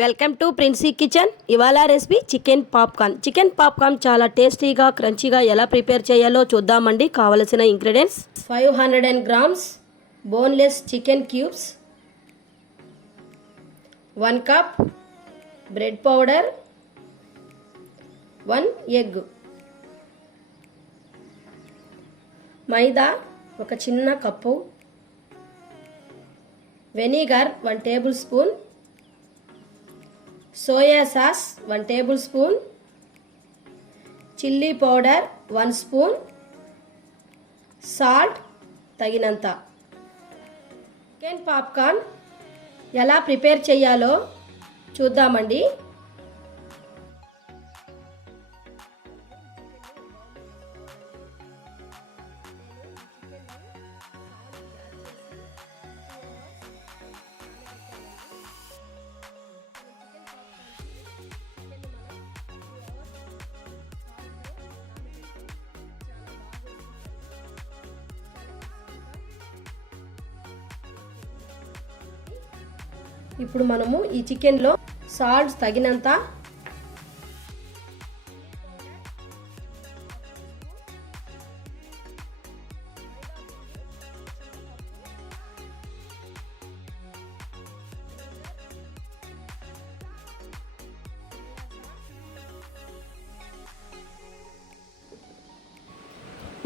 Welcome to Princy kitchen. ఇవాళ recipe chicken popcorn. Chicken popcorn చాలా టేస్టీగా క్రంచీగా ఎలా ప్రిపేర్ చేయాలో చూద్దామండి. కావలసిన ingredients 500 grams boneless chicken cubes, 1 cup bread powder, 1 egg, మైదా ఒక చిన్న cup, vinegar 1 tablespoon, soya sauce 1 tablespoon, chilli powder 1 spoon, salt తగినంత. చికెన్ పాప్కార్న్ ఎలా ప్రిపేర్ చేయాలో చూద్దామండి. ఇప్పుడు మనము ఈ చికెన్లో సాల్ట్ తగినంత,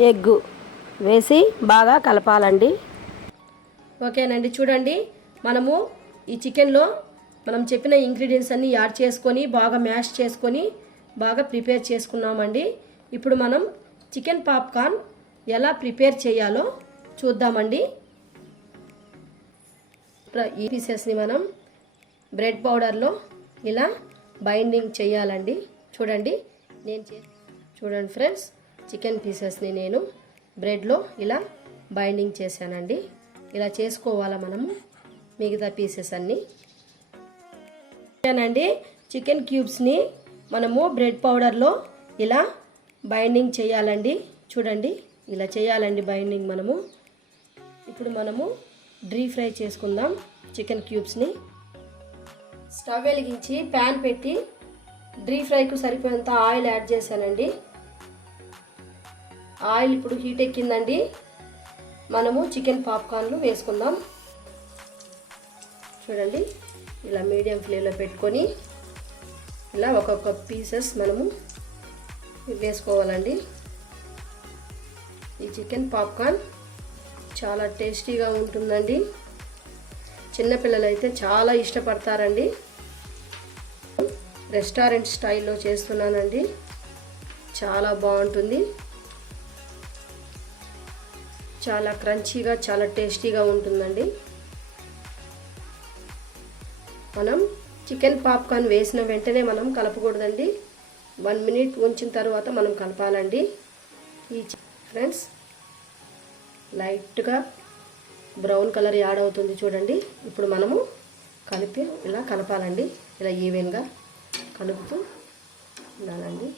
ఎగ్ వేసి బాగా కలపాలండి. ఓకేనండి, చూడండి మనము ఈ చికెన్లో మనం చెప్పిన ఇంగ్రీడియంట్స్ అన్నీ యాడ్ చేసుకొని బాగా మ్యాష్ చేసుకొని బాగా ప్రిపేర్ చేసుకున్నామండి. ఇప్పుడు మనం చికెన్ పాప్కార్న్ ఎలా ప్రిపేర్ చేయాలో చూద్దామండి. ఈ పీసెస్ని మనం బ్రెడ్ పౌడర్లో ఇలా బైండింగ్ చేయాలండి. చూడండి చూడండి ఫ్రెండ్స్, చికెన్ పీసెస్ని నేను బ్రెడ్లో ఇలా బైండింగ్ చేశానండి. ఇలా చేసుకోవాలా మనము మిగతా పీసెస్ అన్నీ. ఓకేనండి, చికెన్ క్యూబ్స్ని మనము బ్రెడ్ పౌడర్లో ఇలా బైండింగ్ చేయాలండి. చూడండి ఇలా చేయాలండి బైండింగ్ మనము. ఇప్పుడు మనము డీప్ ఫ్రై చేసుకుందాం చికెన్ క్యూబ్స్ని. స్టవ్ వెలిగించి ప్యాన్ పెట్టి డీప్ ఫ్రైకు సరిపోయేంత ఆయిల్ యాడ్ చేశానండి. ఆయిల్ ఇప్పుడు హీట్ ఎక్కిందండి. మనము చికెన్ పాప్కార్న్లు వేసుకుందాం. చూడండి ఇలా మీడియం ఫ్లేమ్లో పెట్టుకొని ఇలా ఒక్కొక్క పీసెస్ మనము వేసుకోవాలండి. ఈ చికెన్ పాప్కార్న్ చాలా టేస్టీగా ఉంటుందండి. చిన్నపిల్లలు అయితే చాలా ఇష్టపడతారండి. రెస్టారెంట్ స్టైల్లో చేస్తున్నానండి. చాలా బాగుంటుంది, చాలా క్రంచీగా చాలా టేస్టీగా ఉంటుందండి. మనం చికెన్ పాప్కార్న్ వేసిన వెంటనే మనం కలపకూడదండి. 1 మినిట్ ఉంచిన తర్వాత మనం కలపాలండి. ఈ ఫ్రెండ్స్ లైట్గా బ్రౌన్ కలర్ యాడ్ అవుతుంది చూడండి. ఇప్పుడు మనము కలిపి ఇలా కలపాలండి. ఇలా ఈవెన్గా కలుపుతూ ఉండాలండి.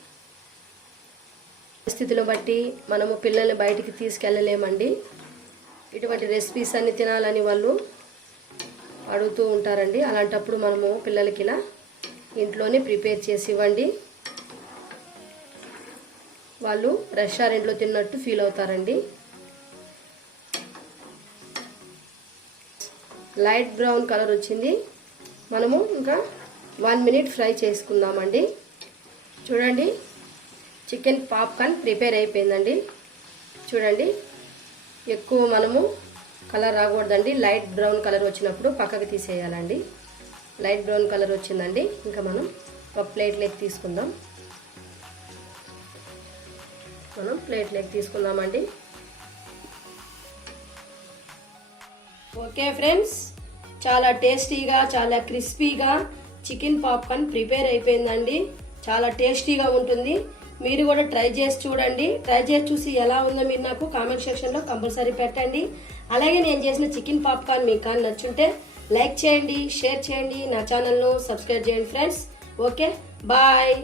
పరిస్థితులను బట్టి మనము పిల్లల్ని బయటికి తీసుకెళ్ళలేమండి. ఇటువంటి రెసిపీస్ అన్ని తినాలని వాళ్ళు అడుగుతూ ఉంటారండి. అలాంటప్పుడు మనము పిల్లలకి ఇలా ఇంట్లోనే ప్రిపేర్ చేసి ఇవ్వండి. వాళ్ళు రెస్టారెంట్లో తిన్నట్టు ఫీల్ అవుతారండి. లైట్ బ్రౌన్ కలర్ వచ్చింది. మనము ఇంకా 1 మినిట్ ఫ్రై చేసుకుందామండి. చూడండి చికెన్ పాప్కార్న్ ప్రిపేర్ అయిపోయిందండి. చూడండి ఎక్కువ మనము కలర్ రాకూడదండి. లైట్ బ్రౌన్ కలర్ వచ్చినప్పుడు పక్కకి తీసేయాలండి. లైట్ బ్రౌన్ కలర్ వచ్చిందండి. ఇంకా మనం ఒక ప్లేట్లోకి తీసుకుందాం. మనం ప్లేట్లోకి తీసుకుందామండి. ఓకే ఫ్రెండ్స్, చాలా టేస్టీగా చాలా క్రిస్పీగా చికెన్ పాప్కార్న్ ప్రిపేర్ అయిపోయిందండి. చాలా టేస్టీగా ఉంటుంది. మీరు కూడా ట్రై చేసి చూడండి. ట్రై చేసి చూసి ఎలా ఉందో మీరు నాకు కామెంట్ సెక్షన్లో కంపల్సరీ పెట్టండి. అలాగే నేను చేసిన చికెన్ పాప్కార్న్ మీకు కానీ నచ్చుంటే లైక్ చేయండి, షేర్ చేయండి, నా ఛానల్ను సబ్స్క్రైబ్ చేయండి ఫ్రెండ్స్. Okay, bye.